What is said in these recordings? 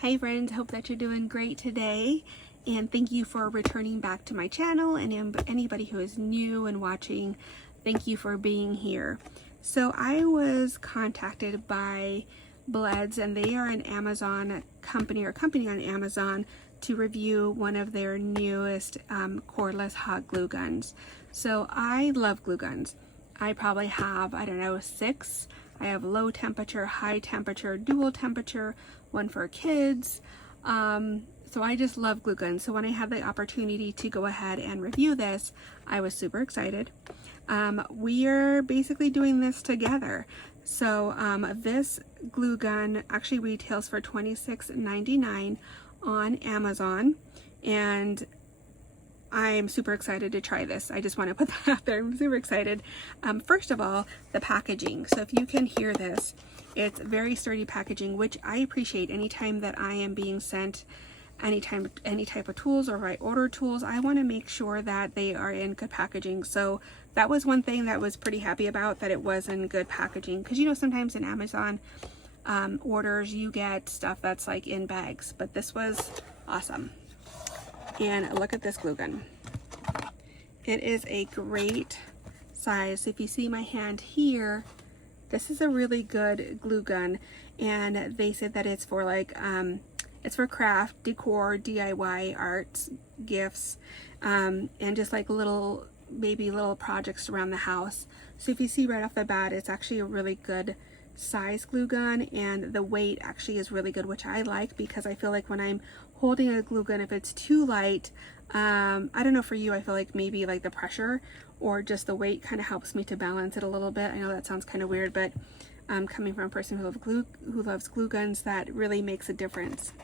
Hi friends, hope that you're doing great today, and thank you for returning back to my channel. And anybody who is new and watching, thank you for being here. So I was contacted by BLEDS, and they are an Amazon company or company on Amazon to review one of their newest cordless hot glue guns. So I love glue guns. I probably have, I don't know, 6. I have low temperature, high temperature, dual temperature, one for kids. So I just love glue guns. So when I had the opportunity to go ahead and review this, I was super excited. We are basically doing this together. So this glue gun actually retails for $26.99 on Amazon, and I'm super excited to try this. I just want to put that out there. I'm super excited. First of all, the packaging. So if you can hear this, it's very sturdy packaging, which I appreciate. Anytime that I am being sent any type of tools, or I order tools, I want to make sure that they are in good packaging. So that was one thing that I was pretty happy about, that it was in good packaging. Because you know, sometimes in Amazon orders you get stuff that's like in bags, but this was awesome. And look at this glue gun. It is a great size. If you see my hand here, this is a really good glue gun, and they said that it's for like it's for craft, decor, DIY, arts, gifts, and just like little projects around the house. So if you see right off the bat, it's actually a really good size glue gun, and the weight actually is really good, which I like, because I feel like when I'm holding a glue gun, if it's too light, I don't know for you, I feel like maybe like the pressure or just the weight kind of helps me to balance it a little bit. I know that sounds kind of weird, but coming from a person who loves glue guns, that really makes a difference.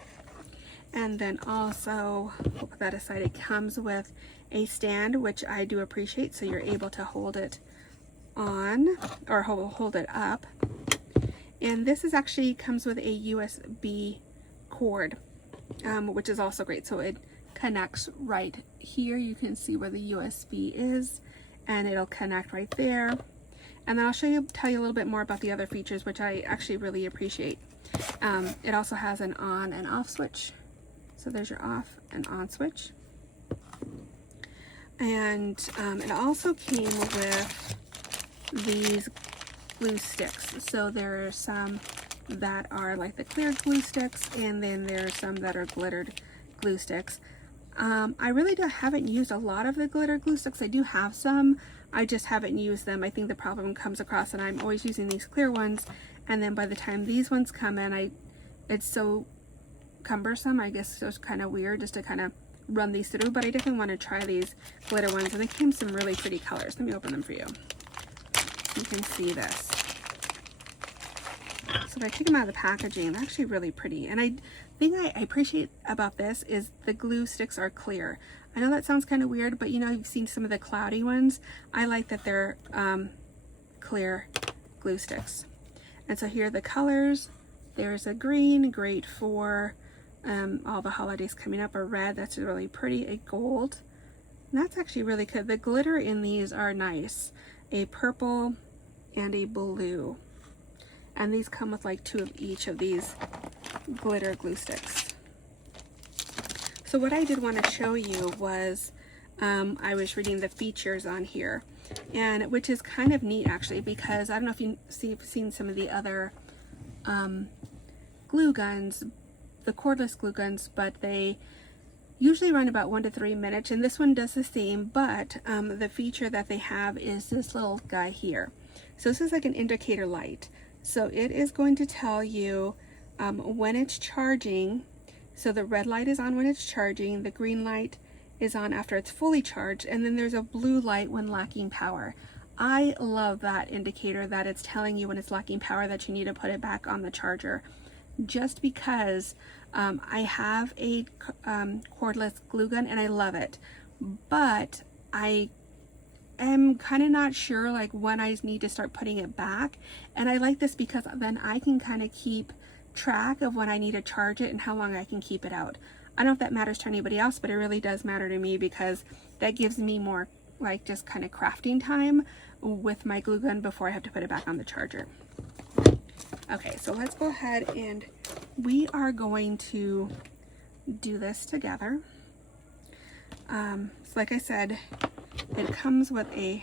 And then also, we'll put that aside, it comes with a stand, which I do appreciate, so you're able to hold it on, or hold it up. And this is actually comes with a USB cord, which is also great. So it connects right here. You can see where the USB is, and it'll connect right there. And then I'll tell you a little bit more about the other features, which I actually really appreciate. It also has an on and off switch. So there's your off and on switch. And it also came with these glue sticks. So there are some that are like the clear glue sticks, and then there's some that are glittered glue sticks. I really haven't used a lot of the glitter glue sticks. I do have some, I just haven't used them. I think the problem comes across, and I'm always using these clear ones, and then by the time these ones come in, it's so cumbersome. I guess it's kind of weird just to kind of run these through, but I definitely want to try these glitter ones, and they came some really pretty colors. Let me open them for you. You can see this. So if I take them out of the packaging, they're actually really pretty. And I think I appreciate about this is the glue sticks are clear. I know that sounds kind of weird, but you know, you've seen some of the cloudy ones. I like that they're clear glue sticks. And so here are the colors. There's a green, great for all the holidays coming up. A red, that's really pretty. A gold, and that's actually really good. The glitter in these are nice. A purple and a blue, and these come with like 2 of each of these glitter glue sticks. So what I did want to show you was I was reading the features on here, and which is kind of neat actually, because I don't know if you've seen some of the other glue guns, the cordless glue guns, but they usually run about 1 to 3 minutes, and this one does the same, but the feature that they have is this little guy here. So this is like an indicator light. So it is going to tell you when it's charging. So the red light is on when it's charging, the green light is on after it's fully charged, and then there's a blue light when lacking power. I love that indicator, that it's telling you when it's lacking power that you need to put it back on the charger. Just because I have a cordless glue gun and I love it, but I am kind of not sure like when I need to start putting it back. And I like this because then I can kind of keep track of when I need to charge it and how long I can keep it out. I don't know if that matters to anybody else, but it really does matter to me, because that gives me more like just kind of crafting time with my glue gun before I have to put it back on the charger. Okay, so let's go ahead and we are going to do this together. So like I said, it comes with a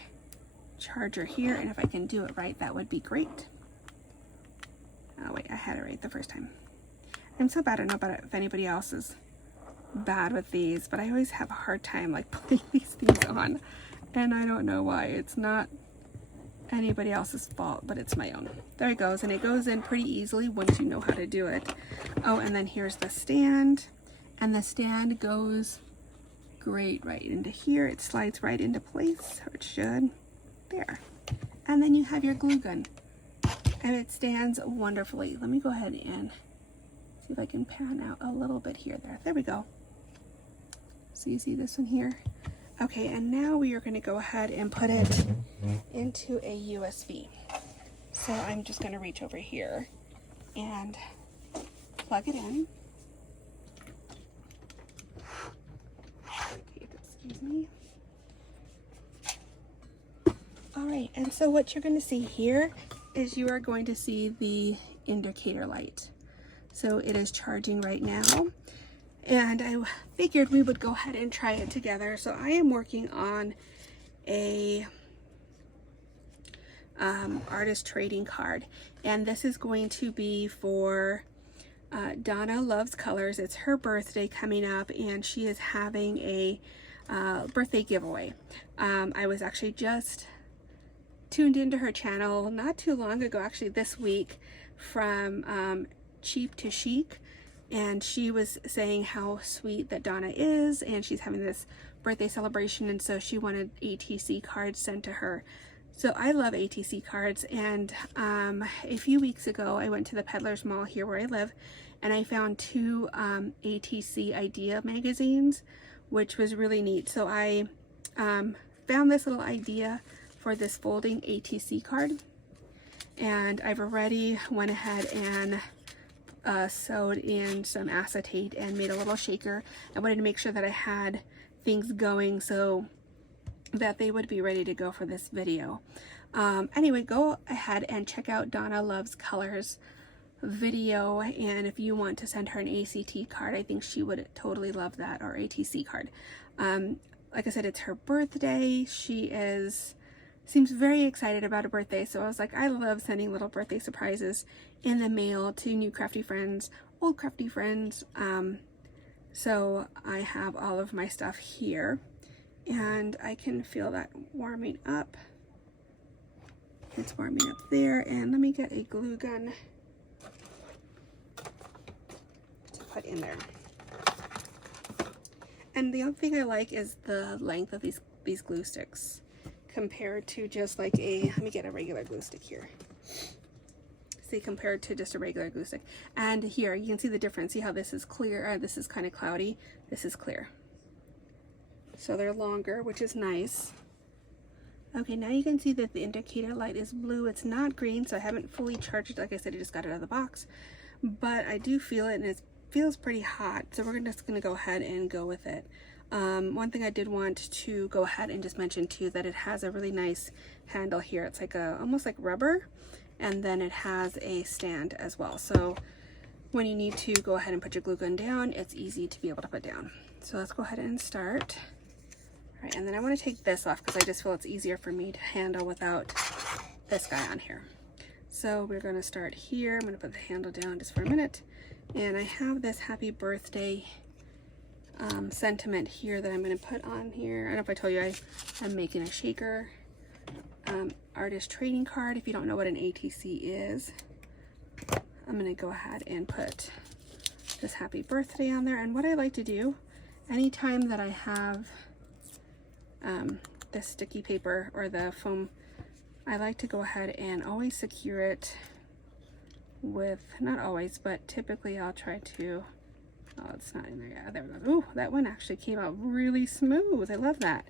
charger here, and if I can do it right, that would be great. Oh wait, I had it right the first time. I'm so bad. I don't know about if anybody else is bad with these, but I always have a hard time like putting these things on, and I don't know why. It's not anybody else's fault, but it's my own. There it goes, and it goes in pretty easily once you know how to do it. Oh, and then here's the stand, and the stand goes great right into here. It slides right into place, or it should. There. And then you have your glue gun, and it stands wonderfully. Let me go ahead and see if I can pan out a little bit here. There we go. So you see this one here? Okay, and now we are going to go ahead and put it into a USB. So I'm just going to reach over here and plug it in. Okay, excuse me. All right, and so what you're going to see here is you are going to see the indicator light. So it is charging right now, and I figured we would go ahead and try it together. So I am working on a artist trading card, and this is going to be for Donna Loves Colors. It's her birthday coming up, and she is having a birthday giveaway. I was actually just tuned into her channel not too long ago, actually this week, from To Chic, and she was saying how sweet that Donna is, and she's having this birthday celebration, and so she wanted ATC cards sent to her. So I love ATC cards, and a few weeks ago I went to the Peddler's Mall here where I live, and I found two ATC idea magazines, which was really neat. So I found this little idea for this folding ATC card, and I've already went ahead and sewed in some acetate and made a little shaker. I wanted to make sure that I had things going so that they would be ready to go for this video. Anyway, go ahead and check out Donna Loves Colors video, and if you want to send her an ACT card, I think she would totally love that, or ATC card. Like I said, it's her birthday. She seems very excited about her birthday, so I was like, I love sending little birthday surprises in the mail to new crafty friends, old crafty friends. So I have all of my stuff here, and I can feel that warming up. It's warming up there, and let me get a glue gun to put in there. And the other thing I like is the length of these glue sticks compared to just like let me get a regular glue stick here. See, compared to just a regular glue stick. And here you can see the difference. See how this is clear, this is kind of cloudy, this is clear. So they're longer, which is nice. Okay, now you can see that the indicator light is blue. It's not green, so I haven't fully charged it. Like I said, I just got it out of the box, but I do feel it, and it feels pretty hot, so we're just gonna go ahead and go with it. One thing I did want to go ahead and just mention too, that it has a really nice handle here. It's like almost like rubber, and then it has a stand as well. So when you need to go ahead and put your glue gun down, it's easy to be able to put down. So let's go ahead and start. All right, and then I want to take this off because I just feel it's easier for me to handle without this guy on here. So we're going to start here. I'm going to put the handle down just for a minute, and I have this happy birthday sentiment here that I'm going to put on here. I don't know if I told you I'm making a shaker artist trading card. If you don't know what an ATC is, I'm going to go ahead and put this happy birthday on there. And what I like to do anytime that I have this sticky paper or the foam, I like to go ahead and always secure it with, not always, but typically I'll try to, oh, it's not in there yet. There we go. Ooh, that one actually came out really smooth. I love that.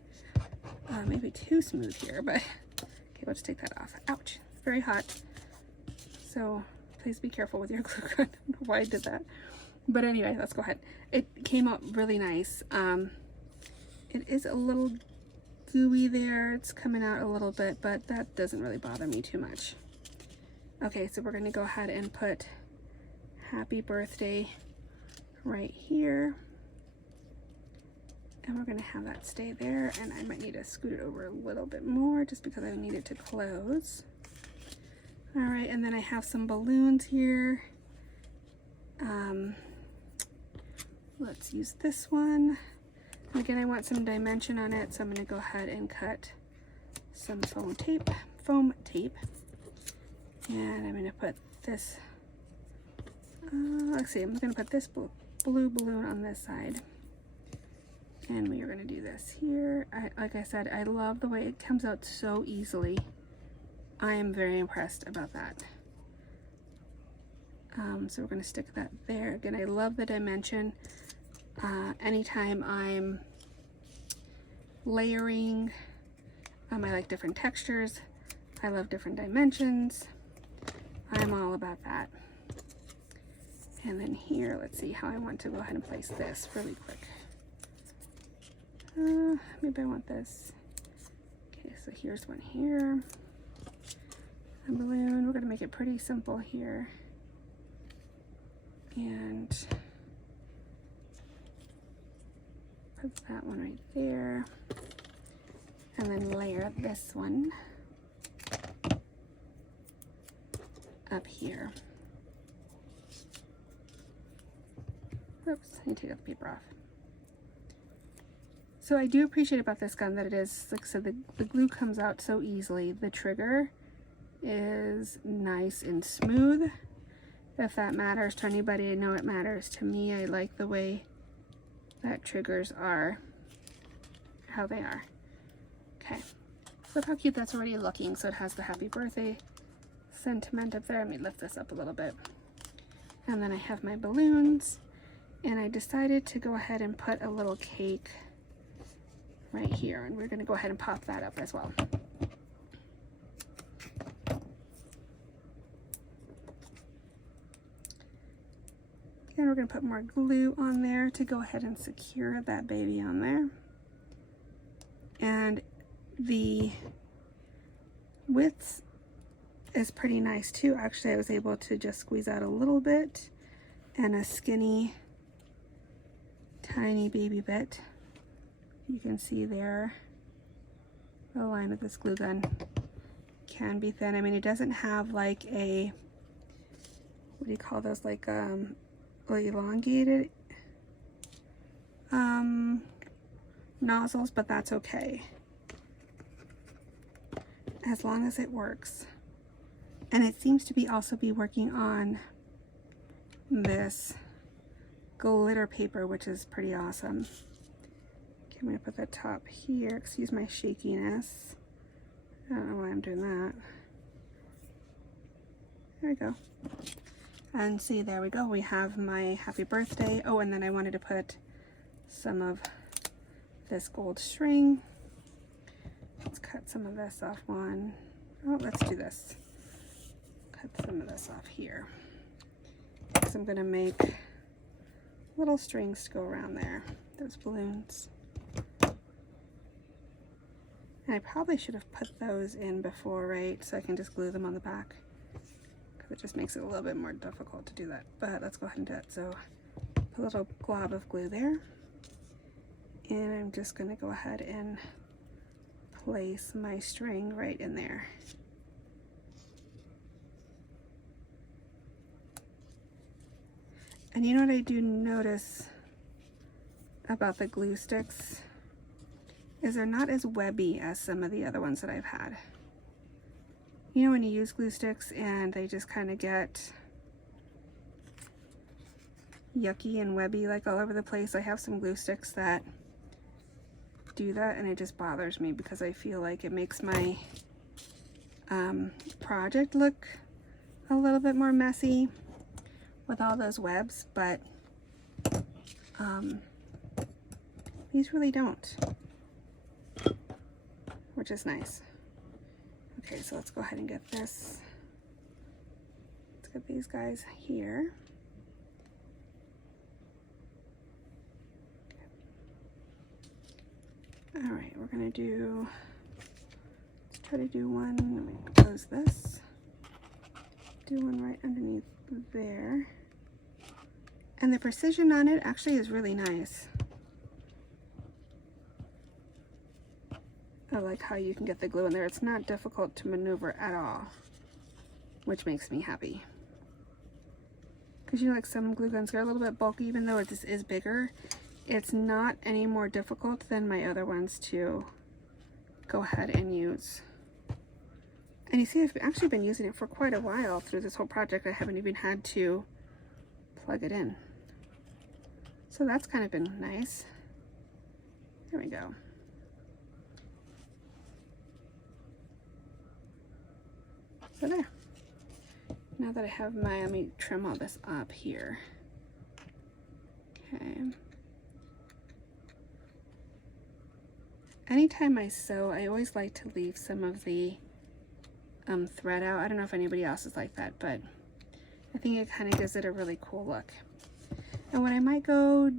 Maybe too smooth here, but okay, we'll just take that off. Ouch, it's very hot. So please be careful with your glue gun. I don't know why I did that. But anyway, let's go ahead. It came out really nice. It is a little gooey there. It's coming out a little bit, but that doesn't really bother me too much. Okay, so we're gonna go ahead and put happy birthday right here. And we're gonna have that stay there, and I might need to scoot it over a little bit more just because I need it to close. All right, and then I have some balloons here. Let's use this one. And again, I want some dimension on it, so I'm gonna go ahead and cut some foam tape. And I'm gonna put this, let's see, I'm gonna put this blue balloon on this side. And we are gonna do this here. Like I said, I love the way it comes out so easily. I am very impressed about that. So we're gonna stick that there. Again, I love the dimension. Anytime I'm layering, I like different textures. I love different dimensions. I'm all about that. And then here, let's see how I want to go ahead and place this really quick. Maybe I want this. Okay, so here's one here. A balloon. We're gonna make it pretty simple here. And put that one right there. And then layer this one up here. Oops, I need to take the paper off. So I do appreciate about this gun that it is, like I said, the glue comes out so easily. The trigger is nice and smooth. If that matters to anybody, I know it matters to me. I like the way that triggers are, how they are. Okay, look how cute that's already looking. So it has the happy birthday sentiment up there. Let me lift this up a little bit. And then I have my balloons, and I decided to go ahead and put a little cake right here, and we're going to go ahead and pop that up as well. And we're going to put more glue on there to go ahead and secure that baby on there. And the width is pretty nice too. Actually, I was able to just squeeze out a little bit and a skinny, tiny baby bit. You can see there, the line of this glue gun can be thin. I mean, it doesn't have like a, what do you call those, like elongated nozzles, but that's okay as long as it works. And it seems to be also be working on this glitter paper, which is pretty awesome. Okay, I'm gonna put the top here. Excuse my shakiness. I don't know why I'm doing that. There we go. And see, there we go. We have my happy birthday. Oh, and then I wanted to put some of this gold string. Let's cut some of this off one. Oh, let's do this. Cut some of this off here. Because I'm gonna make little strings to go around there. Those balloons. And I probably should have put those in before, right? So I can just glue them on the back. Because it just makes it a little bit more difficult to do that. But let's go ahead and do it. So put a little glob of glue there. And I'm just gonna go ahead and place my string right in there. And you know what I do notice about the glue sticks is they're not as webby as some of the other ones that I've had. You know when you use glue sticks and they just kind of get yucky and webby like all over the place. I have some glue sticks that do that, and it just bothers me because I feel like it makes my project look a little bit more messy with all those webs, but these really don't, which is nice. Okay, so let's go ahead and get this. Let's get these guys here. All right, we're gonna let's try to do one. Let me close this. do one right underneath there. And the precision on it actually is really nice. I like how you can get the glue in there. It's not difficult to maneuver at all, which makes me happy. Because you know, like some glue guns are a little bit bulky, even though this is bigger. It's not any more difficult than my other ones to go ahead and use. And you see, I've actually been using it for quite a while through this whole project. I haven't even had to plug it in. So that's kind of been nice. There we go. So there. Now that I have my, let me trim all this up here. Okay. Anytime I sew, I always like to leave some of the thread out. I don't know if anybody else is like that, but I think it kind of gives it a really cool look. And what I might go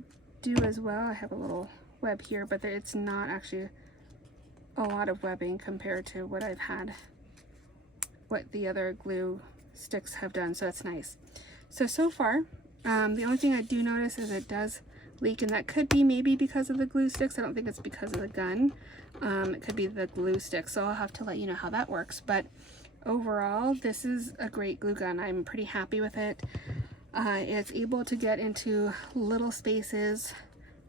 do as well, I have a little web here, but it's not actually a lot of webbing compared to what I've had, what the other glue sticks have done, so it's nice. So far, the only thing I do notice is it does leak, and that could be maybe because of the glue sticks. I don't think it's because of the gun. It could be the glue sticks, so I'll have to let you know how that works. But overall, this is a great glue gun. I'm pretty happy with it. It's able to get into little spaces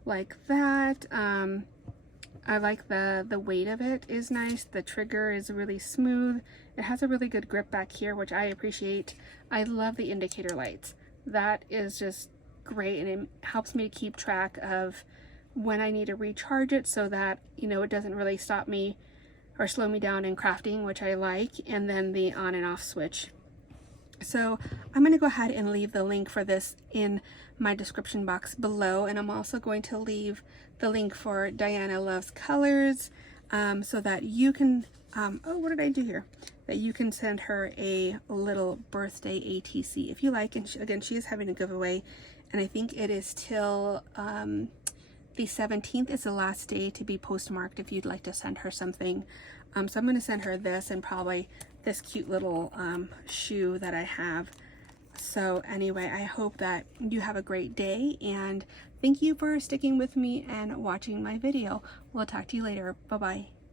like that. I like the weight of it is nice. The trigger is really smooth. It has a really good grip back here, which I appreciate. I love the indicator lights. That is just great, and it helps me to keep track of when I need to recharge it so that, you know, it doesn't really stop me or slow me down in crafting, which I like, and then the on and off switch. So I'm going to go ahead and leave the link for this in my description box below, and I'm also going to leave the link for Diana Loves Colors, so that you can, oh, what did I do here? That you can send her a little birthday ATC if you like. And again, she is having a giveaway, and I think it is till the 17th is the last day to be postmarked if you'd like to send her something. So I'm going to send her this and probably this cute little shoe that I have. So anyway, I hope that you have a great day, and thank you for sticking with me and watching my video. We'll talk to you later. Bye-bye.